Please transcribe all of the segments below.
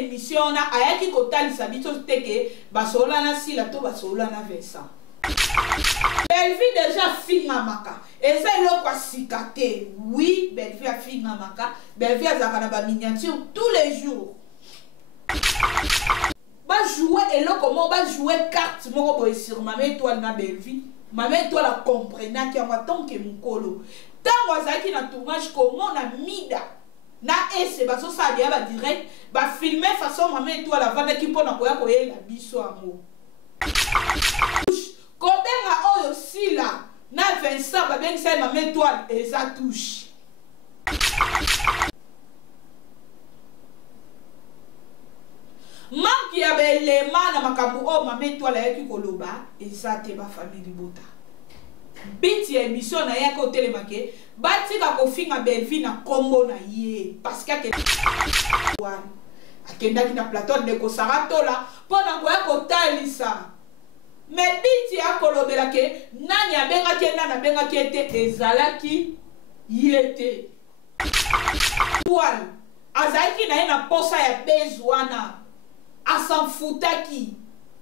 émission na ayaki kotalisa biso teke basola na sila to basola na Vincent. Belle-Vie déjà fingamaka. Et c'est le quoi sikate. Oui, Belle-Vie a fingamaka. Belle-Vie a zakana ba miniature tous les jours. Ba jouer et là comment va jouer carte moko boy sur ma étoile na Belle-Vie. Ma étoile a compris na ki en tant que mukolo. Tant wazaki na tournage comment na mida. Na ese ba so sa dia ba direct ba filmer façon ma étoile avant ki pona koya koyela biso amo. Kobenga oyo sila na Vincent ba ben sa ma étoile et ça touche. Manki ya belema na makambo o ma étoile yaki koloba et ça te ba famille bota. Biti ya émission na yaki otelemake batika kofinga Belle-Vie na kombo na ye parce que akendaki na plateau de Kosaratola pona koya kotalisa. Mais biti ya kolobela ke nani abengaki nani abengaki ete ezalaki yete. Toile azalaki na ye na posa ya bezwana asan futaki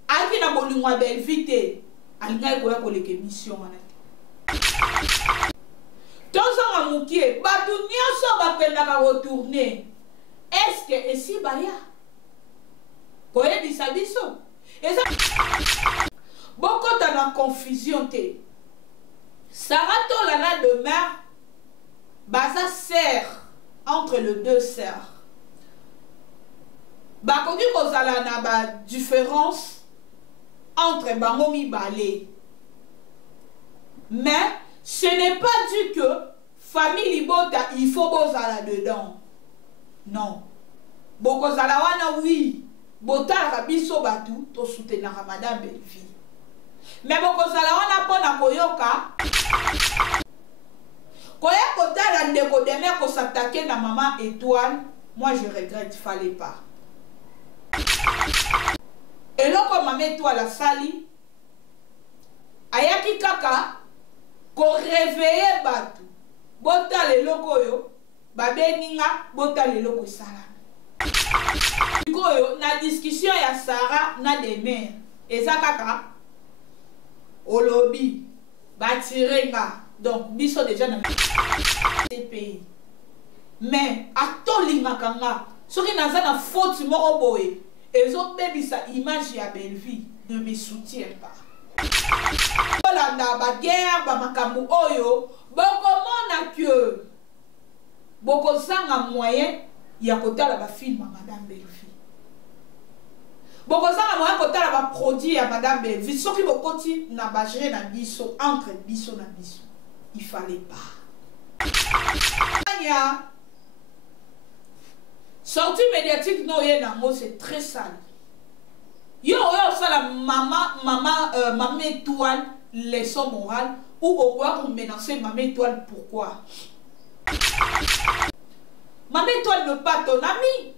aki na bolingo ya Belle-Vie te alingaki koya koleka émission wana te. Tozanga mukie batu nyonso bakendaka retourner. Est-ce que esi baya koyebisa biso eza beaucoup dans confusion te. Sarah Tolana demeure baza sœur entre les deux sœurs. Bakoki kozala na ba différence entre bango mibale. Mais ce n'est pas dit que famille libota il faut bozala dedans. Non. Bokozala wana oui. Botala biso batu to soutenir madame Belle-Vie. Mais bokozala wana pona koyoka koya kotala ndeko deme ko s'attaquer na maman étoile, moi je regrette, fallait pas. Et là comme maman étoile a sali ayaki kaka ko réveiller batu botala eloko yo babeninga botala eloko sala. Koyo na discussion ya Sarah na demain eza kaka olobi batirenga donc biso déjà na pays mais atolinga kanga soki naza na faute moko boye ezo bebisa image ya Belle-Vie ne me soutient pas. Olanda ba guerre ba makambo oyo bokomona que bokozanga moyen ya kotala ba film à madame Belle-Vie. Bokozanga moyen kotala ba produit ya madame Belle-Vie soki bokoti na ba gérer na biso entre biso na biso. Il fallait pas. Sortie médiatique non yenango c'est très sale. Yo ça la maman étoile leçon morale ou au revoir pour menacer maman étoile pourquoi? Maman étoile ne pas ton ami.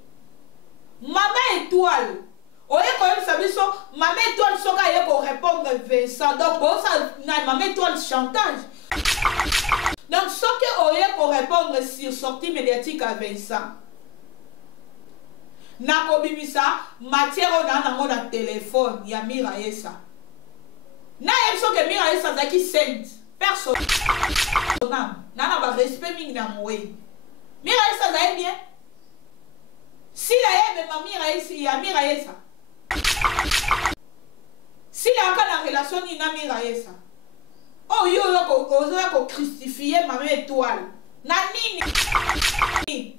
Maman étoile. Oye quand même ça veut so maman étoile soka ye pour répondre Vincent donc ça maman étoile chantage. Donc ce que oye pour répondre sur sortie médiatique à Vincent. Nako bibisa matière on a téléphone ya Miraesa. Na yemso que Miraesa zaki sent personne. Nana ba respect mingi na moye. Miraesa za bien. Si la yebe ma Miraesa ya Miraesa. Si la encore la relation ni na Miraesa. Oh yo ko crucifier ma étoile. Na nini?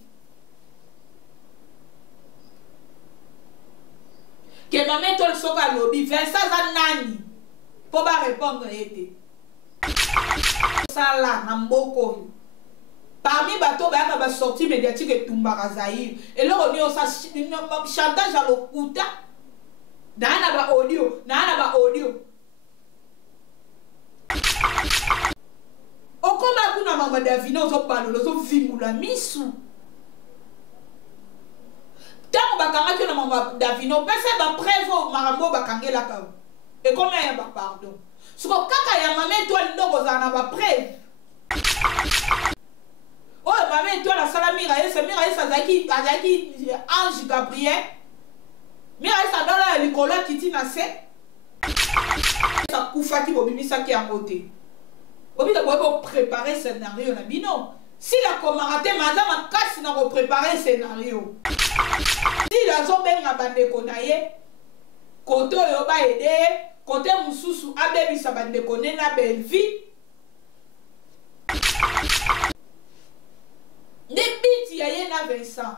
Que ma étoile soka lobby Vincent nani pour pas répondre été. Ça là na mboko. Parmi bateau ba sortie médiatique et Tumbarazaï et là on dit ça chantage à l'okuta. Na ba audio. Okoma kuna mama Davino zo balolo zo vimula misu. Tant bakanga que na mama Davino pesa ba prévo marambo bakangela ka. Et comment ya ba pardon. Suko kaka ya mama étoile ndoko za na ba preuve. Oh mama étoile la salamira esa zaki Ange Gabriel Mais ça dans la Nicolas qui dit nassé. Ça koufa qui bobimisa qui à côté. Obi da bobo préparer scénario na bino. Si la comarate madame casse na préparer scénario. Si la zombe na bande konaye côté yo ba aider, côté mususu abebisa bande koné na belle vie. Ne biti ya ye na Vincent.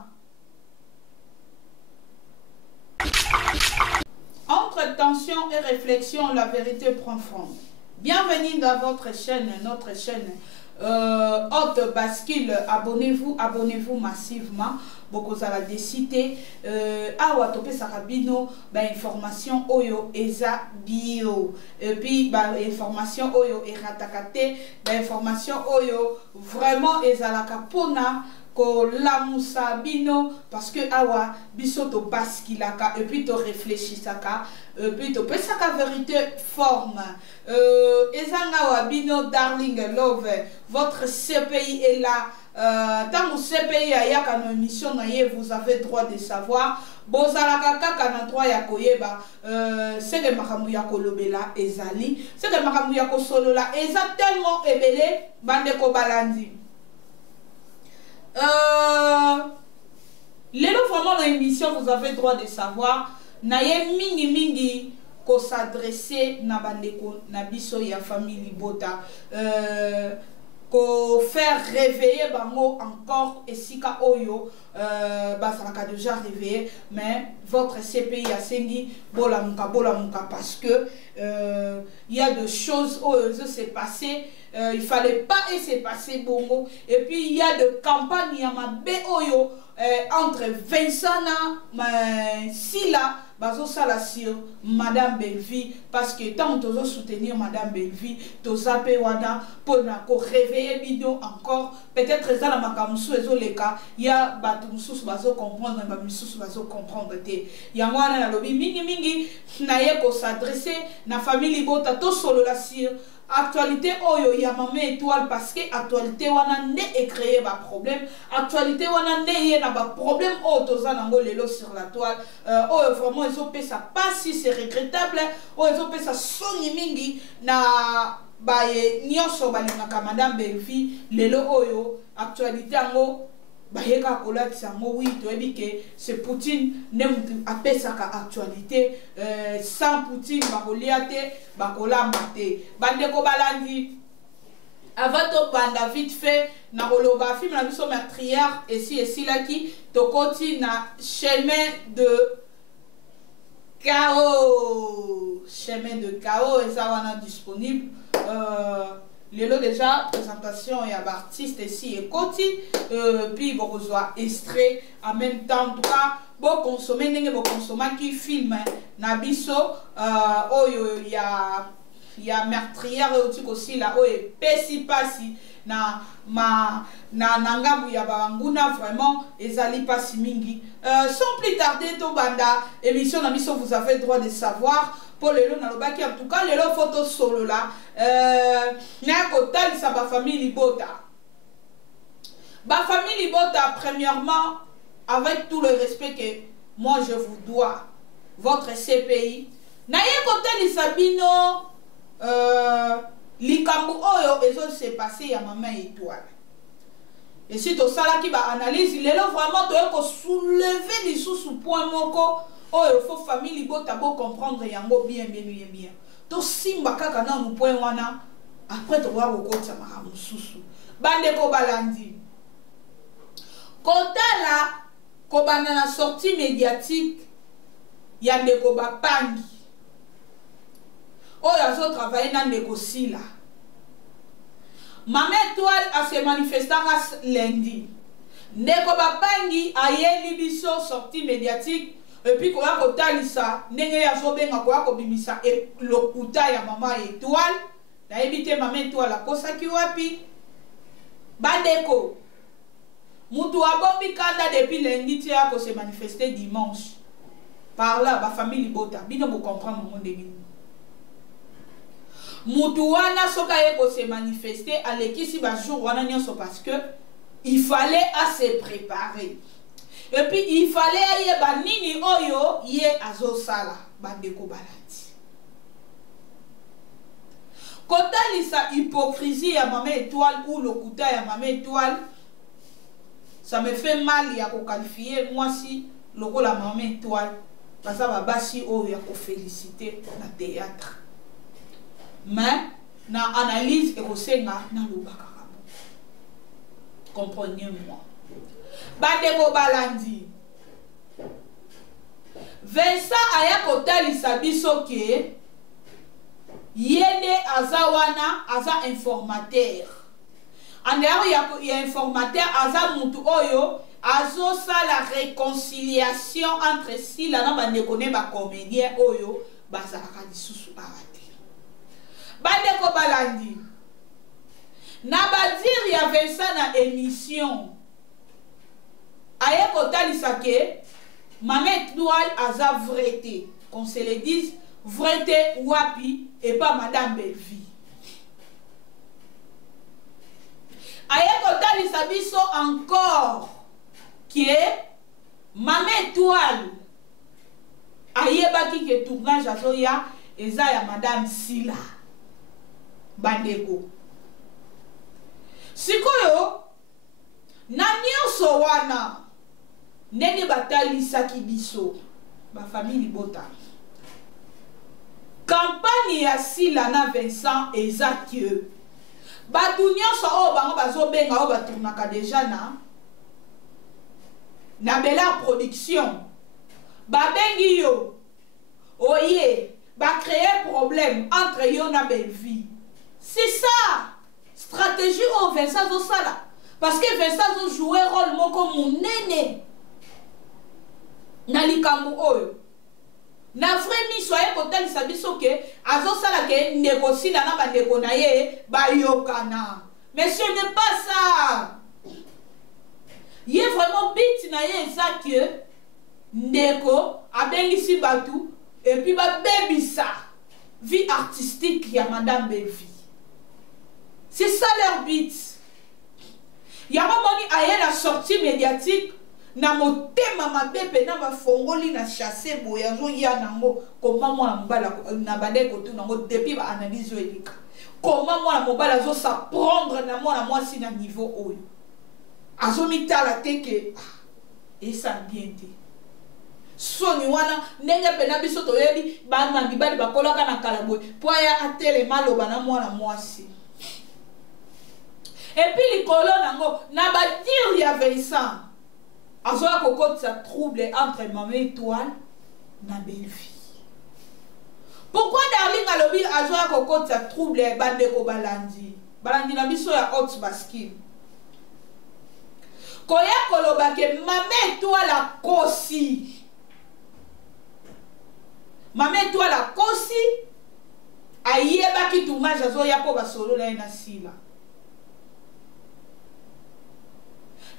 Entre tension et réflexion, la vérité prend forme. Bienvenue dans votre chaîne, notre chaîne Haute Bascule. Abonnez-vous massivement. Beaucoup à la décider. Awa topé sarabino, information oyo eza bio. Et puis information oyo eratakate, information oyo vraiment eza la capona. Ko la bino parce que awa biso to baskilaka et puis to réfléchissaka et puis to pesaka vérité forme ezanga wa bino darling love votre CPI est là tant mon CPI ayaka no émission na ye vous avez droit de savoir bozalaka kaka na droit ya koyeba c'est que makambu ya kolobela ezali c'est que makambu ya kosolola eza tellement ebele bande ko balandi. Lelo vraiment dans l'émission vous avez droit de savoir naye mingi ko s'adresser na bandeko na biso ya famille Libota ko faire réveiller bango encore esika oyo ça a déjà réveillé mais votre CPI a sengi bolamuka parce que il y a des choses où s'est passé. Il fallait pas et c'est passé bongo et puis il y a de campagnes ya mabe oyo entre Vincent na Sila bazo sala sur Madame Bellevie parce que tant tozo soutenir Madame Bellevie tozape wana pour na ko réveiller bidon encore peut-être ça la makamusu ezo leka ya batu mususu bazo comprendre ba mususu bazo comprendre te ya wana na lobi mingi na ye ko s'adresser na famille Libota to solo la sur actualité oyo ya Maman Étoile parce que actualité wana ne est créé ba problème actualité wana ne yé na ba problème otoza nango lelo sur la toile oyo vraiment ils ont fait ça pas si c'est regrettable oyo ils ont fait ça soni mingi na ba nyonso balingaka Madame Bellevie lelo oyo actualité ngo bayeka kolakisa ngo oui toyebi ke c'est Poutine ne mutu apesaka actualité sans Poutine bakolia te bakolamba te bandeko balandi avant to banda vite fait na koloba film na biso meurtrière et laki tokoti na chemin de chaos et ça wana disponible Lelo déjà présentation et artiste ici et Koti puis bon reçoit extrait en même temps en tout cas bon consommer n'engé bon consommer qui filme nabiso oyo ya meurtrière aussi là oyo pesi pasi na ngambu ya banguna vraiment ezali pasi mingi sans plus tarder to banda émission nabiso vous avez droit de savoir pour le long en tout cas le long photo solo là n'a kotal sa ba famille Libota premièrement avec tout le respect que moi je vous dois votre CPI n'a kotal sa bino likambu oyo ezo s'est passé à Maman Étoile et si to sala ki ba analyse le long vraiment to ko soulever les sous point moko oh il faut famille Libota pour comprendre yango bien to simba kaka na mu point wana après to wa ko tsa ma mususu bande ko balandi kotala ko bana na sortie médiatique ya ndeko bapangi oh ya zo travailler na ndeko Sila Maman Étoile a se manifestera lundi ndeko bapangi ayeli biso sortie médiatique et puis quoi kotalisa ndenge ya zobenga quoi kobimisa et lokuta ya Maman Étoile na ebité Maman Étoile akosaki wapi bandeko mutu abombi kanda depuis lundi tia ko se manifester dimanche par là ba famille Libota bino bo comprendre mon ndenge mutu wana soka ye ko se manifester alekisi ba jour wana nyonso parce que il fallait à se préparer. Et puis il fallait y banini oyo ye azosala bandeko balandi. Kotalisa hypocrisie ya Maman Étoile ou lokuta ya Maman Étoile, ça me fait mal ya ko qualifier moi si lokola Maman Étoile parce que babasi oyo ya ko féliciter na théâtre. Mais na analyse et kosenga na lobaka. Comprenez-moi. Bandeko balandi. Vincent aya kotalisa biso ke yene azawana aza informateur. Andero ya informateur aza mutu oyo azo la réconciliation entre sila na bandeko ne ba comédien oyo bazalaka lisusu arate. Bandeko balandi. Na badir ya Vincent na émission aye kotalisa ke Maman Étoile aza vraité, qu'on se le dise vraité wapi et pas Madame Belleville. Aye kotalisa biso encore que Maman Étoile aye baki ke tournage azoya eza ya Madame Sila bandeko. Sikoyo na nyonso wana ndenge batalisaki biso ba famille Bota. Campagne ya Sila na Vincent eza que batu nyonso oyo bango bazobenga oyo batournaka deja na Bela Production babengi yo oye ba créer problème entre yo na Belleville. C'est ça stratégie au Vincent Zosala. Parce que Vincent Zos joué rôle moko monene. Na likambo oyo. Na vrai mi soye kotal sabiso ke azosala ke négocie na bandeko na ye bayokana. Mais ce n'est pas ça. Il est vraiment bit na ye ça que ndeko abengisi batu et puis ba bebisa vie artistique ya Madame Belleville. C'est ça leur but. Yama moni aye la sortie médiatique na motema mabepe na bafongoli na chassé boyazo ya nango comment moi mbala na bandeko tout nango depuis ba analyse elika. Comment moi mobala zo sa prendre na moi si na niveau oyo. Azo mitala teke et ça bien dit. Soni wana ndenge pena biso toyebi ba mambi bali bakoloka na kalaboy po ya atele maloba na mwasi. Et puis les colons nango na ba dire ya Vincent azoa kokot sa trouble entre Maman Étoile na Belleville. Pourquoi Darling alobi azoa kokot sa trouble bandeko balandi na biso ya hot basket koya koloba ke Maman Étoile la kosi Maman Étoile la kosi ayeba ki tournage azoya po basolo na Sila.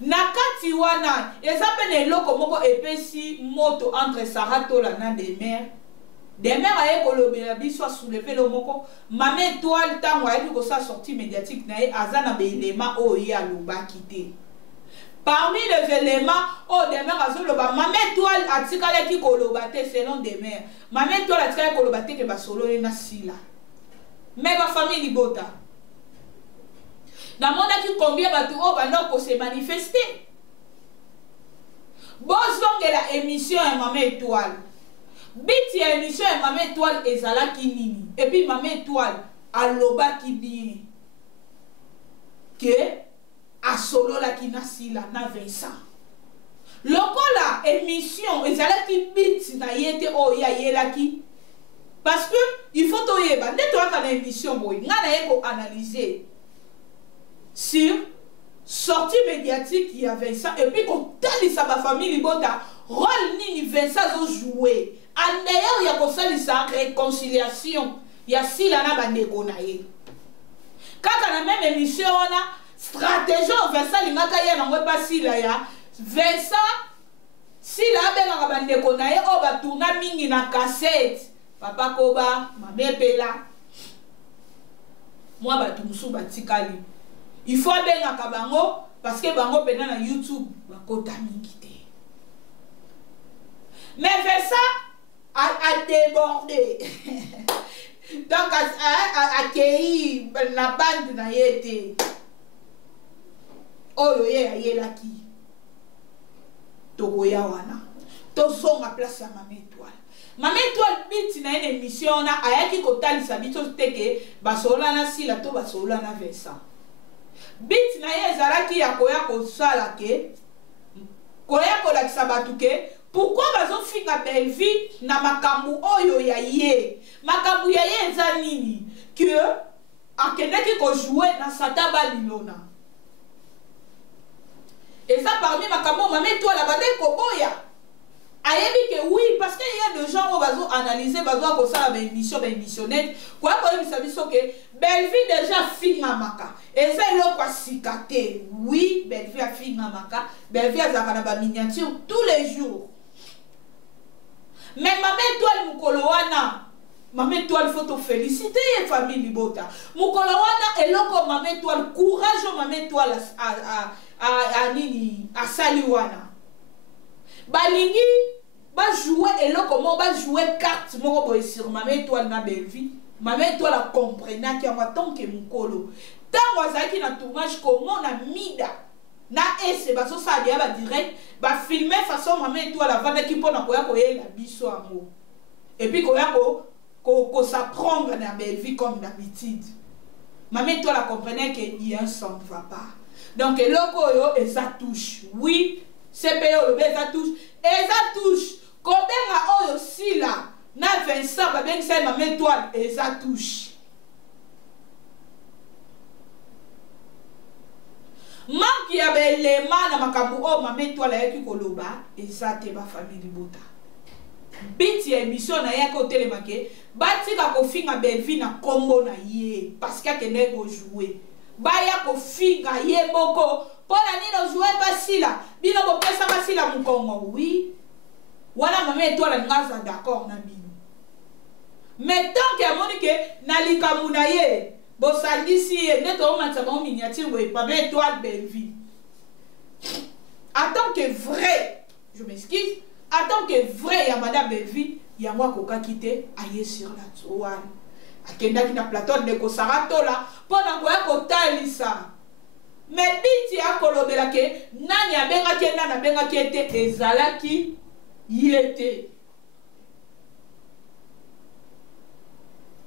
Nakati wana ezapene loko moko epesi moto entre Saratola na Demer. Demer aye kolobela biso soulever le moko Maman Étoile tango aye ko sa sortie médiatique na ye azana be élément oyo aloba kité. Parmi les éléments o Demer azoloba Maman Étoile atikala ki koloba te selon Demer. Maman Étoile atikala koloba te ke basolo na Sila. Mais ba famille Bota na mona ki combien batu o bandoko se manifester. Bozonge la émission ya Maman Étoile. Biti ya émission ya Maman Étoile ezala ki nini. Et puis Maman Étoile aloba ki bien. Que asolo la ki na Sila na Vincent. Lokola émission ezala ki biti na yete o ya yela ki. Parce que il faut toyeba neto aka na émission boy ngana yeko analyser sur sortie médiatique il y a Vincent et puis quand telle sa famille Bota rôle ni Vincent ont joué en d'ailleurs il y a comme ça sa réconciliation il y a Sila na bandeko na ye kaka na même émission on a stratégie Vincent lingaka ya na pas Sila ya Vincent Sila benga bandeko na ye o ba tourna mingi na cassette papa Koba Maman Pela moi ba tumusu batikali. Il faut bien à Kabango parce que Bango pena na YouTube bakota mingi te. débordé. Donc, accueilli la bande na yete. Oyo ye ayelaki. Togoya wana. Tozonga place ya Mama Étoile. Mama Étoile biti na une émission na ayaki kotalisa biso teke basola na sila to basola na Vincent. Biti na ye ezalaki ya koya kosala ke koya kolakisa batu ke pourquoi bazofinga Belleville na makambu oyo ya ye. Makambu ya ye eza nini que akendaki ko jouer na Sata Babylona. Et ça parmi makambo Mama Étoile la bande ko boya. Ayebi que oui parce qu'il y a des gens qui vont analyser bazo ko sala ba émission ba émissionnette quoi ko yebisa biso ke Belleville déjà finga maka et c'est lo kwa sikate. Oui, Belleville a finga maka, Belleville a zakana ba miniature tous les jours. Mais Mama Étoile mukolo wana Mama Étoile faut te féliciter famille Libota. Mukolo wana eloko Mama Étoile courage Mama Étoile a nini a saliwana. Balingi ba jouer eloko mo ba jouer carte moko boy sur Mama Étoile na Belleville. Mama Étoile a comprenait qu'il y a tant que mukolo. Tant wazaki na tournage comment na mida na ese baso sa dia ba direct ba filmer façon Mama Étoile avant qui pona koya koyela biso amo. Et puis koya ko s'apprendre na Belleville comme d'habitude. Mama Étoile a comprenait qu'il y a un son ne va pas. Donc eloko yo et ça touche. Oui, c'est payé le ça touche. Et ça touche. Kobenga oyo sila na Vincent ba ben ça Mama Étoile et ça touche. Manki ya belema na makambu o Mama Étoile ya kikoloba eza te ba famille Libota. Biti ya émission na ya ko telemake batika ko finga Belleville na kombo na ye parce que akende ko jouer. Baya ko finga ye moko pona nino jouer basila bino bo pesa basila mukongo oui. Wana Mama Étoile ngaza d'accord na bino. Mais tant que monike na likamu na ye bosangisi neto matsa ba miniature boy Mama Étoile Belleville. Attends que vrai, je m'excuse, attends que vrai ya madame Belleville ya moi koka kite aye sur la toile. Akenda ki na plateau de ko saratola pona ko ya kotalisa. Mais biti ya kolobela ke nani abenga kenda na benga kete ezalaki yete.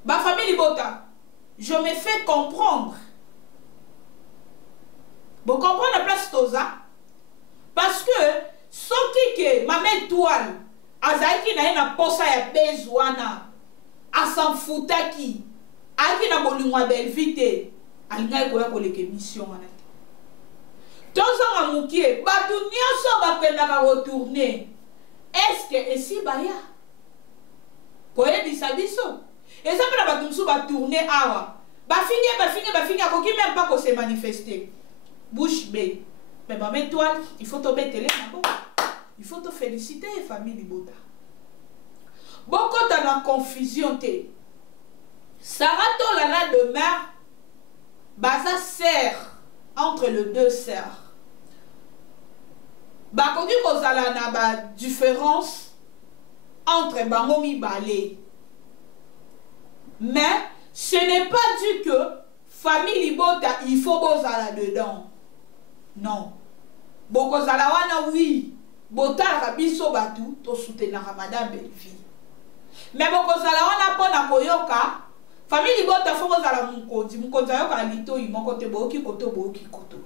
Ba famille Libota, je me fais comprendre. Vous comprenez la place Toza? Parce que ce qui est Mama Étoile, Azaiki na ena posa ya bezwana, asan futaki, aki na bolingwa Belleville, alinga koya koleke mission wana. Toza ngamukie, batu nyonso bapenda ka retourner. Est-ce que esi baya? Koye bisabiso? Et ça peut pas tout va tourner awa. Bafingi akoki même pas qu'on se manifester. Bouche bée. Mais Mama Étoile, il faut tomber télé d'abord. Il faut te féliciter famille Libota. Beaucoup dans la confusion te. Sarah Tolana demain baza serre entre les deux sœurs. Bakoki kozala na ba différence entre bangomi balé. Mais ce n'est pas dit que famille Libota il faut bozala dedans. Non. Bokozala wana oui. Botara biso batu to soutenir madame Belleville. Mais bokozala wana pona koyoka famille Libota faut bozala mukonzi. Mukonzi yoka lito imoko te boki koto boki koto.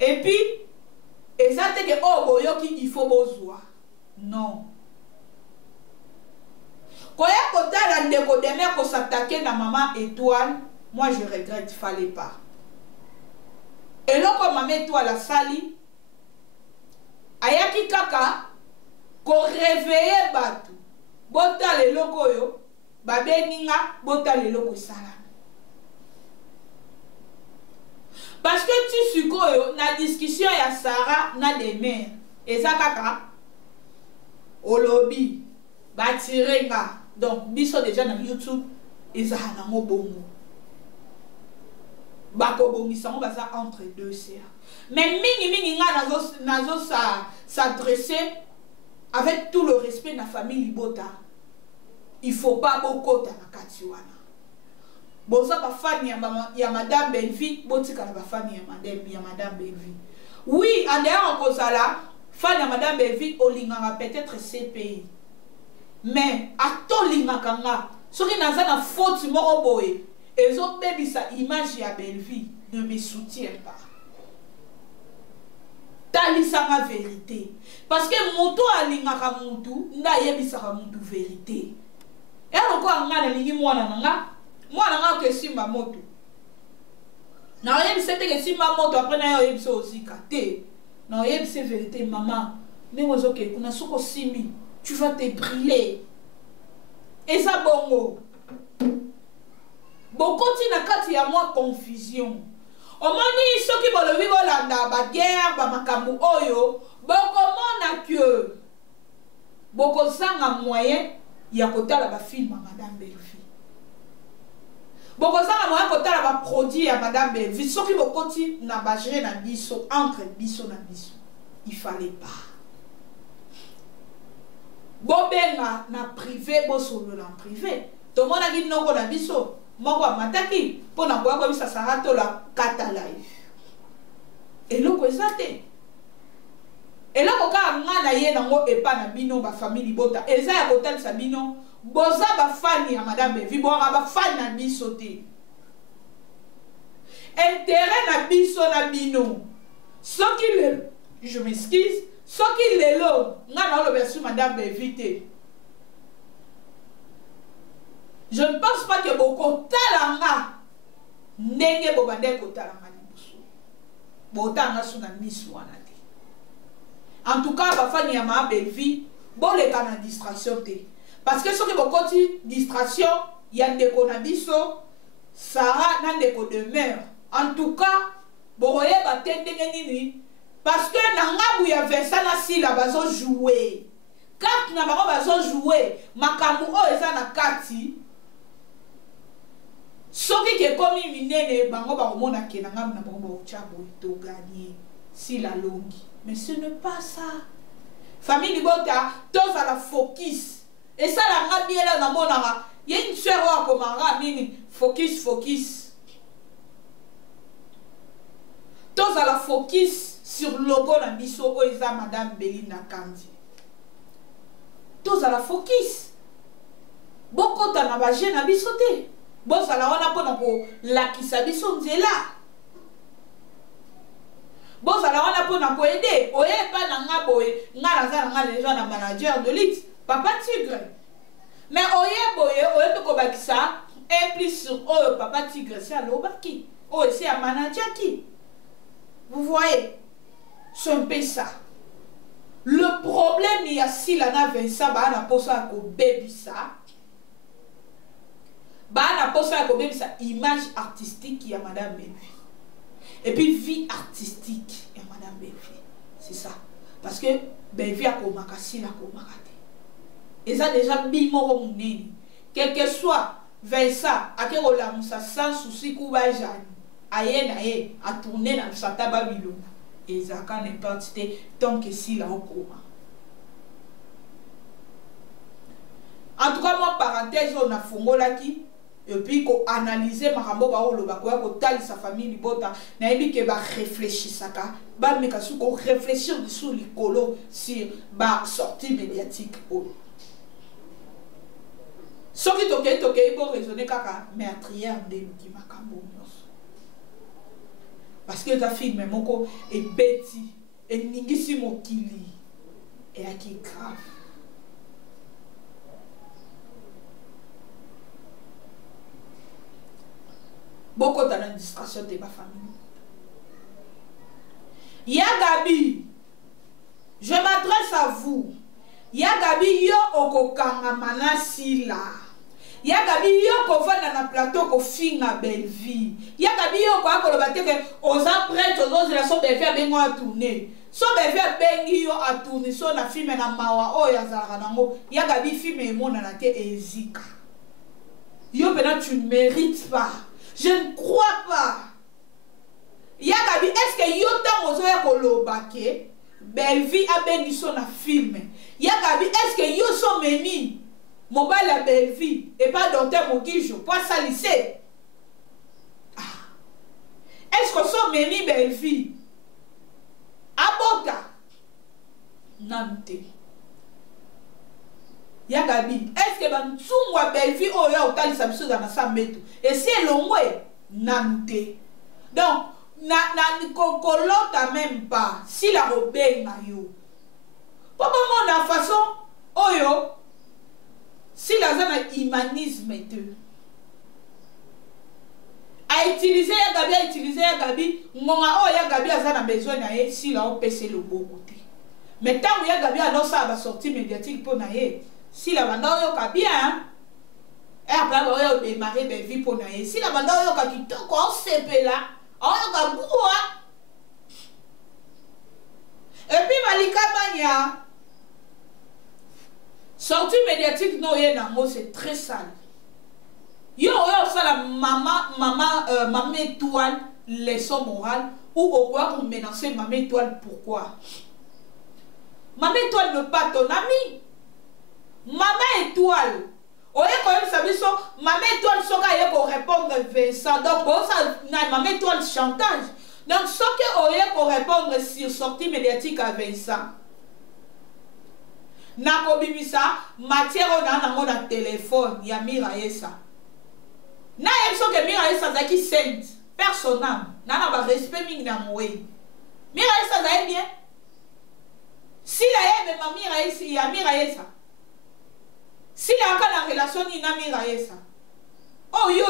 Et puis ezate ke o boyoki il faut bozwa. Non. Quand il y a des gens qui s'attaquent à Mama Étoile, moi je regrette, il ne fallait pas. Et là, quand Mama Étoile a sali, ayaki kaka, ko réveille batu. Bota le loko yo, babeninga, bota le loko sala. Parce que tu suko yo, na discussion ya Sarah, na des mères. Et ça kaka, au lobby, batirenga. Donc, biso déjà dans YouTube, ils ont un bongo. Bako bongisango baza entre deux sœurs. Mais mingi nazo s'adresser avec tout le respect de la famille Libota. il faut pas bokota na kati wana. Boza ba fan ya madame Belvi, botika na ba fan ya madame Belvi. Oui, en dehors en kozala, fan ya madame Belvi olinganga peut-être CPI. Mais ato lingaka nga, soki naza na faute moko boye, ezo bebisa image ya Belvi, ne me soutient pas. Talisa ma vérité. Parce que moto alingaka mutu, nda yebisaka mutu vérité. Et encore nga na lingi mwana nga ke simba moto. Na yebisa te ke simba moto après na yebisa aussi kate. Na yebisa vérité maman. Nengo ke kuna soko simi, tu vas te brûler. Et ça bongo. Bokoti na kati ya moi confusion. Omoni soki bolobi bolanda ba guerre ba makambu oyo, bokomona que bokozanga moyen ya kotala ba film ya madame Belvi. Bokozanga moyen kotala ba produit ya madame Belvi. Soki bokoti na ba gérer na biso entre biso na biso. Il fallait pas. Bobenga na privé, bosolo na privé. Tomona ki noko na biso. Moko mataki pona kwa kwa bisa sarato la kata live. Eloko ezate. Eloko ka ngana ye nango epa na bino ba famille bota. Eza ya kotal sa bino boza ba fani ya madame Belvi, boza ba fani na biso te. Intérêt na biso na bino. Soki le, je m'excuse, soki lelo ngana lo besu madame Belvi te. Je ne pense pas que beaucoup talanga nenge bobande ko talanga libusu. Botanga suna misu wana te. En tout cas, ba fani ya ma Belvi, bon le kana distraction te. Parce que ce que beaucoup de distraction, yande ko na biso, Sarah nande ko demeure. En tout cas, boye ba tende nini parce que nanga bu ya versa na sila bazo jouer. Carte na bango bazo jouer, makambu o eza na kati. Soki ke komi minene bango bakomona ke nanga na bango baochabo to gagner si la longi. Mais ce n'est pas ça. Famille bota tous à la focus. Et ça la nga biela na monanga. Il y a une sœur wa komanga mini focus. Tous à la focus sur le logo na biso oiza madame Belinda Kandi. Tous à la focus. Boko ta na ba je na biso te. Bosa la wana pona ko lakisa biso nzela. Bosa la wana pona ko aider. Oye pa na nga boye, nga na nga les gens na manager de l'X, Papa Tigre. Mais oye pe ko bakisa et plus sur Papa Tigre c'est alobaki. C'est un manager qui. Vous voyez? C'est un peu ça. Le problème il y a si la na Vincent ba na posa ko baby ça. Bana posa ko même sa image artistique qui a madame Belvi. Et puis vie artistique ya madame Belvi. C'est ça. Parce que Belvi a ko makasi la ko makate. Et ça déjà bimo muneni. Quel que soit Vincent a ke la musa sans souci ku ba jani. Aye na ye a tourner na sata babilo. Et ça quand n'importe tant que si la okoma. En tout cas moi parenthèse on a fongola qui et puis qu'on analyser makambo ba olo ba ko tali sa famille libota na yebi ke ba réfléchir saka ba meka su ko réfléchir sur likolo sur ba sortie médiatique o soki toke bon raisonner kaka mais atrier de ki makambo nyos parce que ta fille même moko et beti et ningisi mokili et a qui grave. Beaucoup de distraction de ma famille. Yagabi, je m'adresse à vous. Yagabi yo okokanga manasi la. Yagabi yo kofana na plateau ko finga Belvi. Yagabi yo ko akolobate ke oza prêtre ozo la so Belvi bengo a tourner. So Belvi bengi yo a tourner so na film na mawa o ya zara nango. Yagabi film e mona na te ezika. Yo pena tu ne mérites pas. Je ne crois pas. Yagabi, est-ce que Yota Mozoya Kolobake, Belvi a béni son film? Yagabi, est-ce que Yoso Memi, mobile la belle vie et pas docteur Mogijo pas ça lycée. Est-ce que ça meni belle vie abota nante ya Gabi est-ce que ban tsungwa belle vie oyo otalisa biso dans sa mbeto et si elongwe nante donc na kokolota même pas si la robenga yo papa mon façon oyo si la zana humanisme te a utilisé ya Gabi ngonga o ya Gabi azana besoin na ye si la opese le beaucoup te mais tant ya Gabi a non ça va sortir médiatique pour na ye si la banda yo ka bien et après ba yo démarrer des vies pour na ye si la banda yo ka kitoko o sepela o ka bua et puis Malika Mania sortie médiatique non ye nango c'est très sale. Yo ça la maman étoile leçon morale ou au quoi qu'on menacer maman étoile pourquoi? Maman étoile ne pas ton ami. Maman étoile. Oye quand même ça veut so maman étoile soka ye pour répondre Vincent donc ça maman étoile chantage. Donc ce que oye pour répondre sur sortie médiatique à Vincent. Nako bimisa matière on a téléphone ya Miraesa. Na yemso ke Miraesa zaki sainte personnel. Nana ba respect mingi na moye. Miraesa za bien. Si la yebe ma Miraesa ya Miraesa. Si la ka na relation ni na Miraesa. Oh yo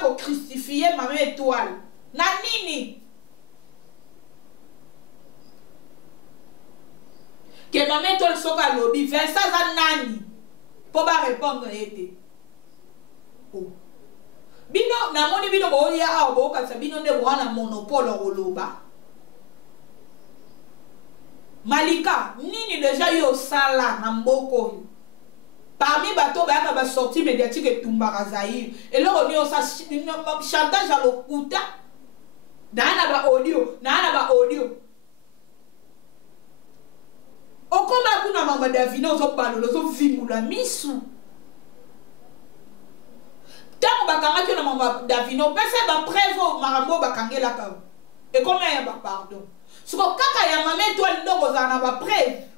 ko crucifier ma étoile. Na nini? Que ma étoile soka lobby Vincent za nani pour ba répondre été. Oh. Bino na moni bino bo ya a bo ka bino nde wana monopole oloba. Malika nini déjà yo sala na mboko. Parmi bato ba ba sortie médiatique et Tumbara Zaïre et là on dit ça chantage à l'okuta. Na ba audio. Okoma kuna mama Davina zo balolo zo vimula misu. Tant bakanga que na mama Davina pese ba prévo marambo bakangela ka. Et combien y a ba pardon. Soko kaka ya mama étoile ndoko za na ba preuve.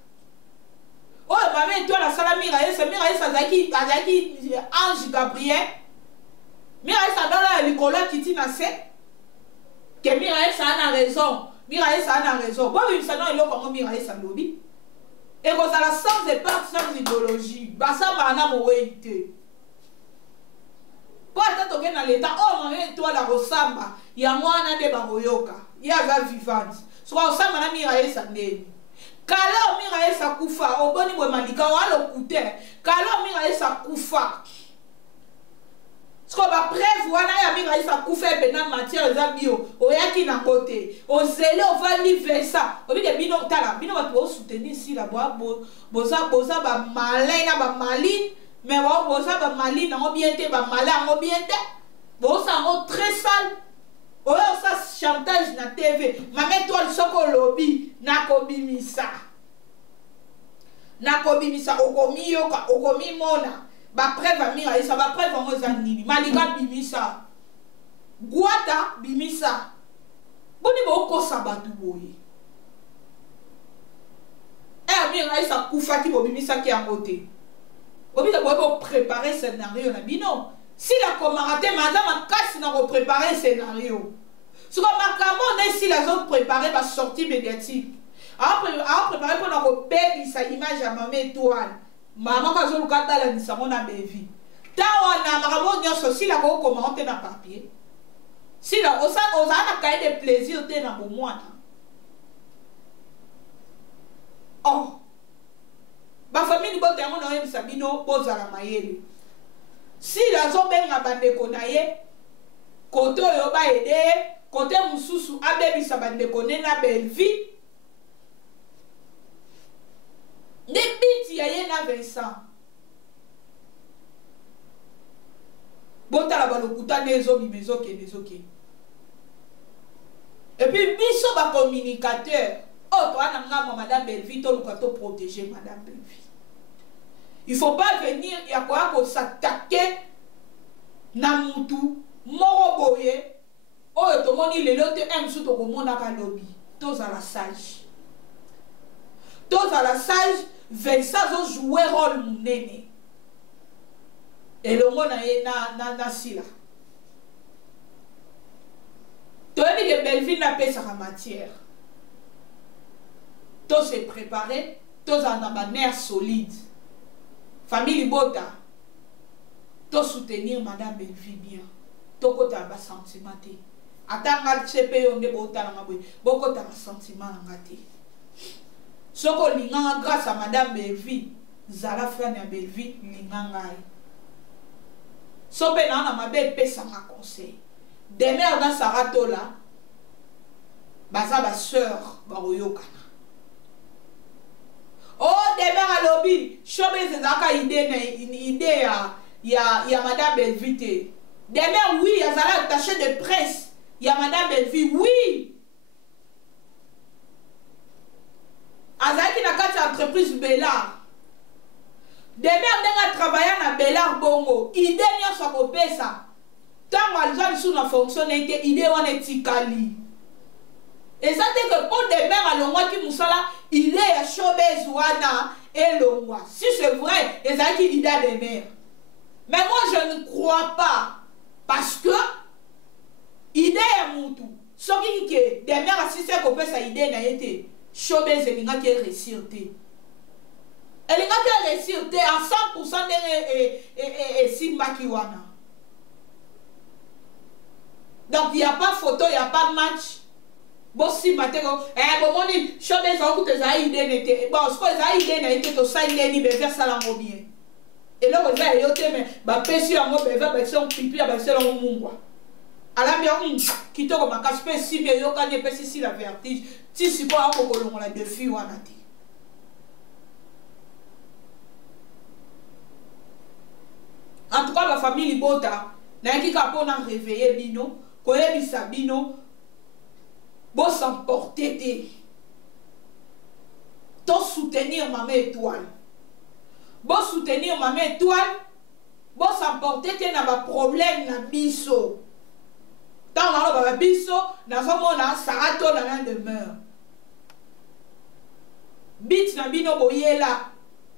Oh mama étoile la sala Miraesa zaki Ange Gabriel. Miraesa dans la Nicolas Titi na se. Que Miraesa a raison. Bon oui ça non il est comme Miraesa lobby. Et vous avez la sens de part sans idéologie. Bassa mana moweite. Pour être toqué dans l'état, oh maman toi la resamba. Il y a moi na de baroyoka. Il y a la vivante. Soit resamba na Miraesa neni. Kala Miraesa kufa. Oboni mwe malika walo kute. Kala Miraesa kufa. Soit ba preuve wana ya Miraesa kufa bena matière za bio. Oyaki na côté. O zélé on va livrer ça. Obi de bino tala bino ba to soutenir ici la boza ba malin na ba maline mais boza ba maline na bien te ba malin en bien te. Boza en très sale. Oyo ça chantage na TV. Maman toi le soko lobby na kobimisa. Na kobimisa okomi yoka okomi mona. Ba preuve a Miraesa ba preuve en ozanini malika bimisa guata bimisa boni bo ko sabatu boye Miraesa kufaki bo bimisa ki angote obita bo préparer scénario na bino si la comarate maza makasi na ko préparer scénario so ba makambo na si la zo préparer ba sortie médiatique a préparer pour na ko bebisa image ya maman étoile. Maman quand je regarde dans la nisamo na bevi. Tawa na makambo nyoso si la ko commenter na papier. Si la osa na cahier de plaisir te na bo mwana. Oh. Ba famille bo tango na yem sabino bozala mayele. Si la zo benga bandeko na ye koto yo ba aider, kote mususu abebisa bandeko na belle vie. Ne biti ya ye na Vincent. Bota la balokuta nezo bimezo ke. Et puis biso ba communicateur. Oh toi na ngama madame Belleville to luka to protéger madame Belleville. Il ne faut pas venir et à s'attaquer na mutu moro boye. Oh, tout le monde il est là, tu sous ton monde à lobby. Tous à la sage. Tous à la sage, Versa ont joué rôle néné. Et le monde na sila. Tu as dit que Belleville n'a pas sa matière. Tous se préparer, tous en un nerf solide. Famille Bota, tous soutenir Madame Belleville bien. Tous côté à sentiment. Attends, je sais on est Bota, beaucoup de sentiments en gâté. Ce qu'on a grâce à Madame Belleville, Zala Frane à Belleville, Lingangai. Ce qu'on a ma belle paix, ça m'a conseillé. Demain, dans Saratola, baza ba sœur, baroyokana. Oh, demain à lobby, chobé c'est zaka idée ya Madame Belleville. Demain, oui, il y a Zala attaché de presse. Il y a Madame Belleville, oui. Azaki na kati entreprise Bellard. Demain, on a travaillé à Bellard Bongo. Idée n'y a pas de ça. Tant que sous la fonctionnalité, idée on est tikali. Et ça c'est que pour des mères à l'ongwa qui moussala, il est à Chobé Zouana et l'ongwa. Si c'est vrai, et ça qui idée des mères. Mais moi je ne crois pas. Parce que idée est moutou. Ce qui est des mères si c'est qu'on peut sa idée n'a été Chobé Zélinga qui est réussirté. Elle est réussirté à 100% et Simba Kiwana. Donc il n'y a pas photo, il n'y a pas match. Bon, si matin, bon, on dit, je vais vous dire que idée n'était. Bon, ce que ça idée n'a été tout ça, il est libre, faire ça l'en bien. Et là, vous avez été, mais, bah, pêcher en mode, bah, c'est un pipi, bah, c'est un mou. Alors, bien, qui te remarque, je peux si bien, quand il y a si la vertige, si c'est pas un peu long, la deux filles, on a dit. En tout cas, la famille Libota, n'a qui capone en réveillé Bino. Quand il y a Sabino, bon s'emporter, bon soutenir ma mère étoile, bon soutenir ma mère étoile, bon s'emporter dans ma problème na biso. Tant on a biso, dans un monde na sarato dans la demeure. Bit na bino boyela,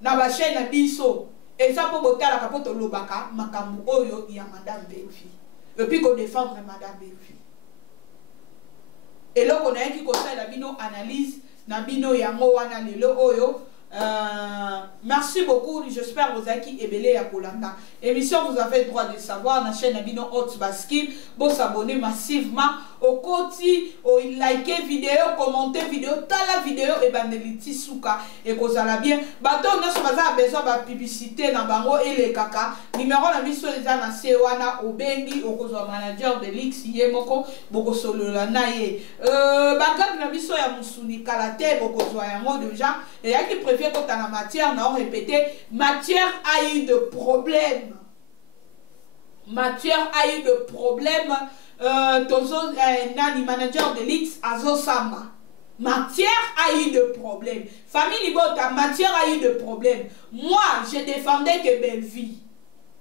na ba chaîne na biso. Et ça pour botter la capote lobaka, makambu oyo ya Madame Belleville. Et puis qu'on défendre Madame Belleville. Et là, on a qui conseille la bino analyse, na bino yango wana lelo oyo. Merci beaucoup, j'espère que vous avez qui ébélé à Kolanda. Émission, vous avez le droit de savoir, la chaîne Nabino Hot Baskin, vous s'abonner massivement au côté, au liker vidéo, commenter vidéo, la vidéo et bandeliti souka et que ça la bien. Bateau, nous avons besoin de publicité dans bango et les caca. Numéro la mission les ana sewana au Bengi au cause manager de l'X yemoko boko solo la naie. Bagag na mission ya musuni kalate boko zoyango déjà et ya qui préfère quand la matière n'a répété matière a eu de problèmes. Matière a eu de problèmes. Nani manager de l'X Azo Samba. Matière a eu de problèmes. Famille Libota, matière a eu de problèmes. Moi, je défendais que Belleville.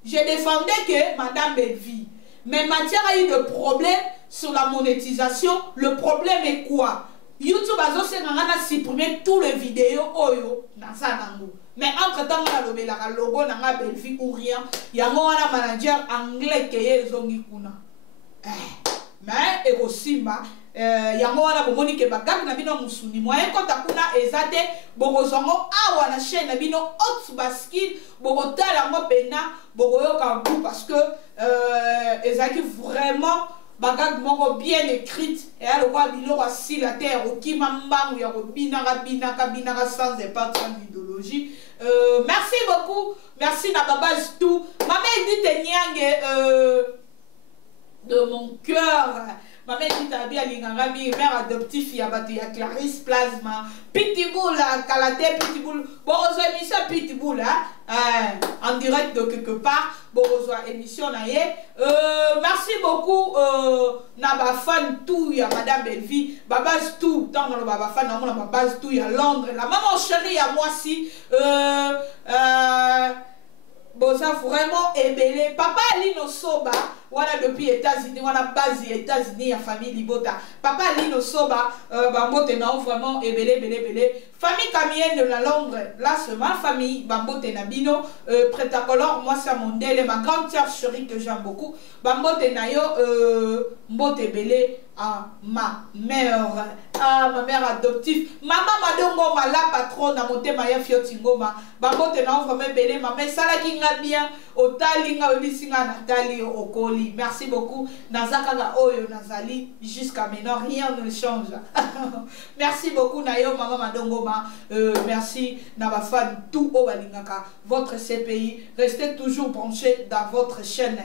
Je défendais que Madame Belleville. Mais matière a eu de problèmes sur la monétisation. Le problème est quoi? YouTube a supprimé tous les vidéos oyo dans sa langue. Mais entre-temps, on a le logo dans la Belleville ou rien. Il y a un manager anglais qui est Zongikuna. Mais et aussi, il y a un monique qui est bino musuni. Moi, quand tu as ezate, borozongo awa na chaîne bino hot basket, borota la mo pena, boroyo kabou parce que ezaki vraiment bagag moko bien écrite et elle voit bilo assis la terre au kimambang ya binara binaka sans épargne sans idéologie. Merci beaucoup, merci na babage tout. Maman dit niange de mon cœur. Ma mère dit à bien l'ingangami, mère adoptif, il y a Clarisse Plasma, Pitbull, Kalate, Pitbull, bon, on a émission Pitbull, en direct de quelque part, bon, on a émission, merci beaucoup, Naba fan tout, il y a Madame Belleville, Babage tout, tant que Baba fan, on a Babage tout, il y a Londres, la maman chérie à moi si, boza vraiment ebele papa Alino Soba wana depuis États-Unis wana base États-Unis ya famille Libota papa Alino Soba bambote na vraiment ebele famille Camienne de la Londres là c'est ma famille bambote na bino Prêt-à-color moi c'est Mondele ma grande sœur chérie que j'aime beaucoup bambote na yo mbote ebele à ma mère adoptive maman madongo la patronne à monter maya fiotingoma bambote na vraiment belé maman sala kinga bien otali nga olisinga natali okoli merci beaucoup nazaka ga oyo nazali jusqu'à maintenant rien ne change merci beaucoup nayo maman madongo merci na ba fan tout au balingaka votre CPI restez toujours branchés dans votre chaîne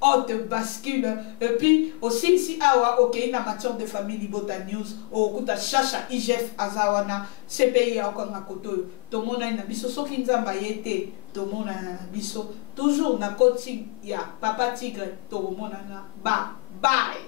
haute bascule et puis aussi ici awa ok na matière de famille Libota News au kuta chacha IGF azawana CPI akanga koto to mona na biso soki nzamba yete to mona na biso toujours na coaching ya papa tigre to mona na bye